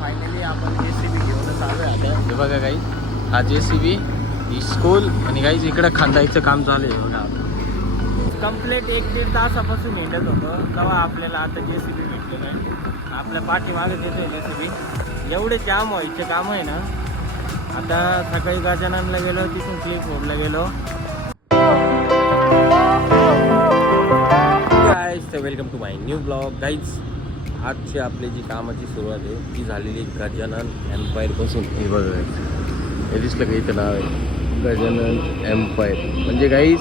Finally आपण JCB घेऊनच आलो आहे आता. हे बघा काही हा JCB ही स्कूल आणि काही इकडं खांदायचं काम चालू आहे बघा. कंप्लीट 1-1.5 तासापासून हिंडत होतं तेव्हा आपल्याला आता JCB भेटलेलं आहे. आपल्या पाठीमागे येतोय JCB. एवढे जाम व्हायचे काम आहे ना. आता सकाळी गजाननला गेलो, तिथून क्लिप रोडला गेलो. Guys welcome to my new blog. Guys आजची आपली जी कामाची सुरुवात आहे ती झालेली गजानन एम्पायरपासून. हे बघा हे दिसलं का इथं नाव आहे गजानन एम्पायर. म्हणजे गाईज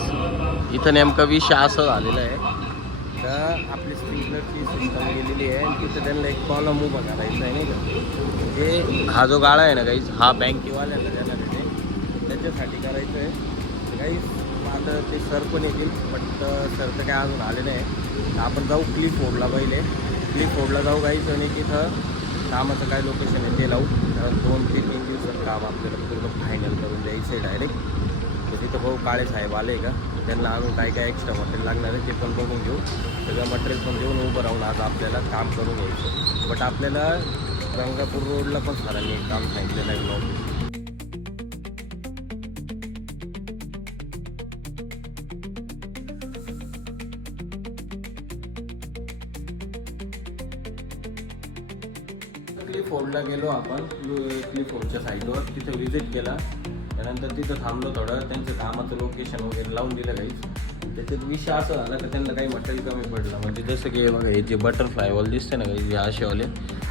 इथं नेमका विषय असं झालेला आहे का आपली स्प्रिंकलरची सिस्टम गेलेली आहे आणि तिथं त्यांना एक कॉलम उभा करायचा आहे नाही का. म्हणजे हा जो गाळा आहे ना गाईज हा बँकेवाल्यांना देणार आहे त्याच्यासाठी करायचं आहे गाईज. आता ते सर पण येतील बट सर तर काय अजून आले नाही. आपण जाऊ क्लिप रोडला पहिले. क्लिप रोडला जाऊ गाईज आणि तिथं कामाचं काय लोकेशन आहे ते लावू. कारण 2-3 दिवसात काम आपल्याला पूर्ण फायनल करून द्यायचं आहे डायरेक्ट. तर तिथं भाऊ काळे साहेब आले का त्यांना अजून काय काय एक्स्ट्रा मटेरियल लागणार आहे ते पण बघून घेऊ. सगळं मटेरियल पण देऊन उभं राहून आज आपल्याला काम करून घ्यायचं. बट आपल्याला गंगापूर रोडला पण सरांनी एक काम सांगितलेलं आहे ब्लॉग. क्लिप रोडला गेलो आपण. क्लिप रोडच्या साईडवर तिथं व्हिजिट केला. त्यानंतर तिथं थांबलो थोडं. त्यांचं कामाचं लोकेशन वगैरे लावून दिलं काही. त्याच्यात विषय असं झाला का त्यांना काही मटेरियल कमी पडलं. म्हणजे जसं की बघा हे जे बटरफ्लाय वॉल दिसते ना काही हे असेवाले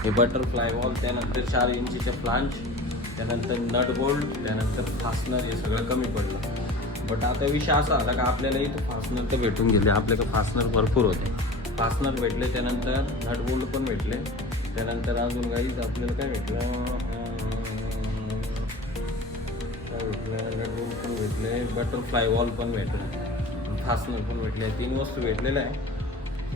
हे बटरफ्लाय वॉल, त्यानंतर 4 इंचीचे फ्लांज, त्यानंतर नट बोल्ट, त्यानंतर फास्टनर हे सगळं कमी पडलं. बट आता विषय असा झाला का आपल्याला इथं फास्टनर तर भेटून गेले. आपल्याकडे फास्टनर भरपूर होते. फास्टनर भेटले, त्यानंतर नट बोल्ट पण भेटले, त्यानंतर अजून काहीच आपल्याला काय भेटलं नट बोल्ट पण भेटले, बटरफ्लाय वॉल पण भेटलं, फास्टनर पण भेटले. 3 वस्तू भेटलेल्या आहे.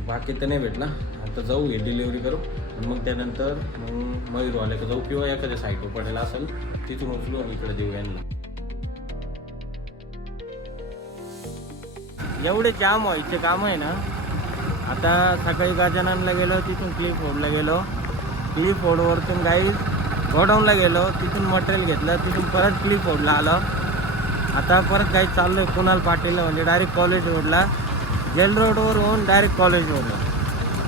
बाकी तर नाही भेटला. आता जाऊ हे डिलिव्हरी करू आणि मग त्यानंतर मग मयूरवाले का जाऊ किंवा एखाद्या साईटवर पडेल असेल तिथून उचलू आणि इकडे देऊ यांना. एवढे जाम व्हायचे काम आहे ना. आता सकाळी गजाननला गेलो, तिथून क्लिप रोडला गेलो. क्लिप रोडवरतून गाई गोडाऊनला गेलो, तिथून मटेरियल घेतलं, तिथून परत क्लिप रोडला आलो. आता परत काही चाललो आहे कुणाल पाटीलला, म्हणजे डायरेक्ट कॉलेज रोडला. जेल रोडवर होऊन डायरेक्ट कॉलेज रोडला.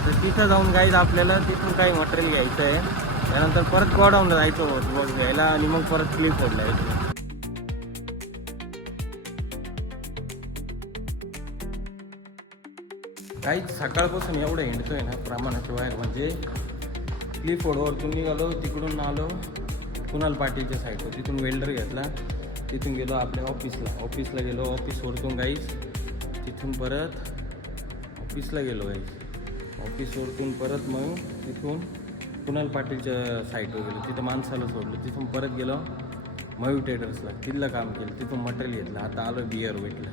तर तिथं जाऊन गाईज आपल्याला तिथून काही मटेरियल घ्यायचं आहे. त्यानंतर परत गोडाऊनला जायचं रोड घ्यायला आणि मग परत क्लिप रोडला यायचं. काहीच सकाळपासून एवढं हिंडतोय ना प्रमाणाच्या बाहेर. म्हणजे क्लिप रोडवरतून निघालो, तिकडून आलो कुणाल पाटीलच्या साईडवर, तिथून वेल्डर घेतला, तिथून गेलो आपल्या ऑफिसला गेलो. ऑफिसवरतून गाईज तिथून परत ऑफिसला गेलो गाईज. ऑफिसवरतून परत मग तिथून कुणाल पाटीलच्या साईटवर गेलो, तिथं माणसाला सोडलं. तिथून परत गेलो मयूर ट्रेडर्सला, तिथलं काम केलं, तिथून मटेरियल घेतलं. आता आलो बियर भेटलं.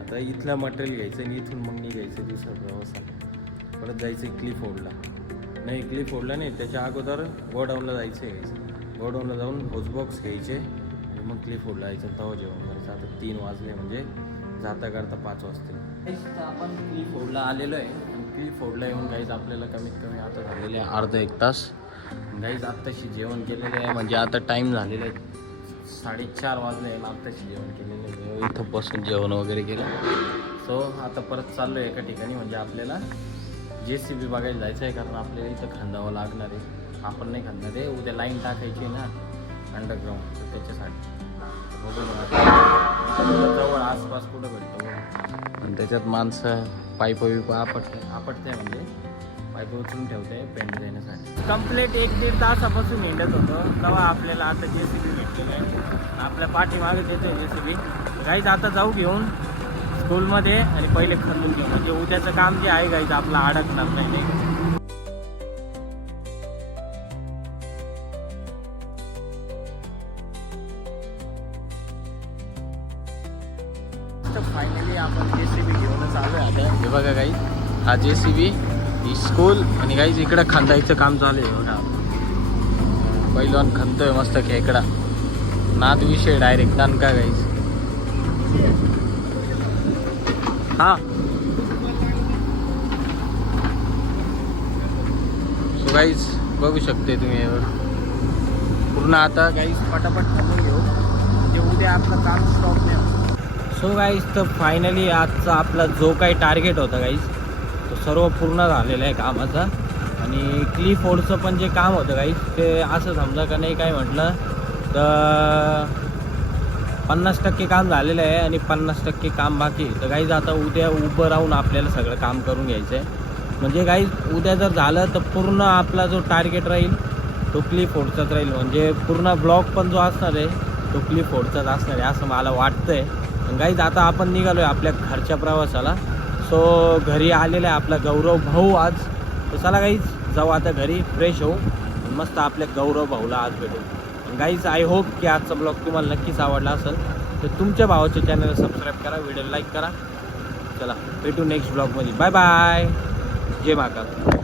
आता इथलं मटेरियल घ्यायचं आणि इथून मग निघायचं दिवसात व्यवस्था. परत जायचं क्लिप रोडला. नाही क्लिप रोडला नाही, त्याच्या अगोदर गोडाऊनला जायचं आहे. गोडाऊनला जाऊन होसबॉक्स घ्यायचे आणि मग क्लिप रोडला जायचं. तेव्हा जेवण करायचं. आता 3 वाजले म्हणजे जाता करता 5 वाजतील. आपण क्लिप रोडला आलेलो आहे आणि क्लिप रोडला येऊन गाईज आपल्याला कमीत कमी आता झालेले आहे अर्धा-1 तास. गाईज आत्ताशी जेवण केलेलं आहे. म्हणजे आता टाईम झालेला आहे 4:30 वाजले आहे. आत्ताशी जेवण केलेलं आहे. इथं बसून जेवण वगैरे केलं. सो आता परत चाललो आहे एका ठिकाणी. म्हणजे आपल्याला JCB बघायला जायचं आहे. कारण आपल्याला इथं खांदावं लागणार आहे. आपण नाही खांदणार आहे. उद्या लाईन टाकायची आहे ना अंडरग्राऊंड, तर त्याच्यासाठी बघून जवळ आसपास कुठं भेटतो आणि त्याच्यात माणसं पाईप आपटते म्हणजे पाईप उचलून ठेवते पेंट देण्यासाठी. कंप्लीट 1-1.5 तासापासून हिंडत होतं तेव्हा आपल्याला आता JCB भेटलेलं आहे. आपल्या पाठीमागेच येतो JCB. गाईज आता जाऊ घेऊन स्कूलमध्ये आणि पहिले खतून घेऊ. म्हणजे उद्याचं काम जे आहे गाईज आपलं अडकणार नाही. फायनली आपण JCB घेऊनच आलो आहे आता. हे बघा काही हा JCB ही स्कूल आणि काहीच इकडं खांदायचं काम चालू आहे बघा. पहिलवान खणतोय मस्त खेकडा. नाद विषय डायरेक्ट नानका गाईज. हा सो गाईज बघू शकते तुम्ही यावर पूर्ण. आता गाईस पटापट थांबून घेऊ म्हणजे उद्या आपलं काम स्टॉप नाही होत. सो गाईस तर फायनली आजचा आपला जो काही टार्गेट होता गाईस तो सर्व पूर्ण झालेला आहे कामाचा. आणि क्लिफ ओडचं पण जे काम होतं गाईस ते असं समजा का नाही काय म्हटलं तर 50% काम झालेलं आहे आणि 50% काम बाकी. तर गाईज आता उद्या उभं राहून आपल्याला सगळं काम करून घ्यायचं आहे. म्हणजे गाईज उद्या जर झालं तर पूर्ण आपला जो टार्गेट राहील तो क्लिफ ओडचाच राहील. म्हणजे पूर्ण ब्लॉक पण जो असणार आहे तो क्लिफ ओडचाच असणार आहे असं मला वाटतं आहे. गाईज आता आपण निघालो आहे आपल्या घरच्या प्रवासाला. सो घरी आलेला आहे आपला गौरव भाऊ आज. तर चला गाईज जाऊ आता घरी, फ्रेश होऊ, मस्त आपल्या गौरव भाऊला आज भेटू. गाईज आय होप की आजचा ब्लॉग तुम्हाला नक्कीच आवडला असेल. तर तुमच्या भावाच्या चॅनलला सबस्क्राईब करा, व्हिडिओ लाईक करा. चला भेटू नेक्स्ट ब्लॉगमध्ये. बाय बाय, जय महाकाल.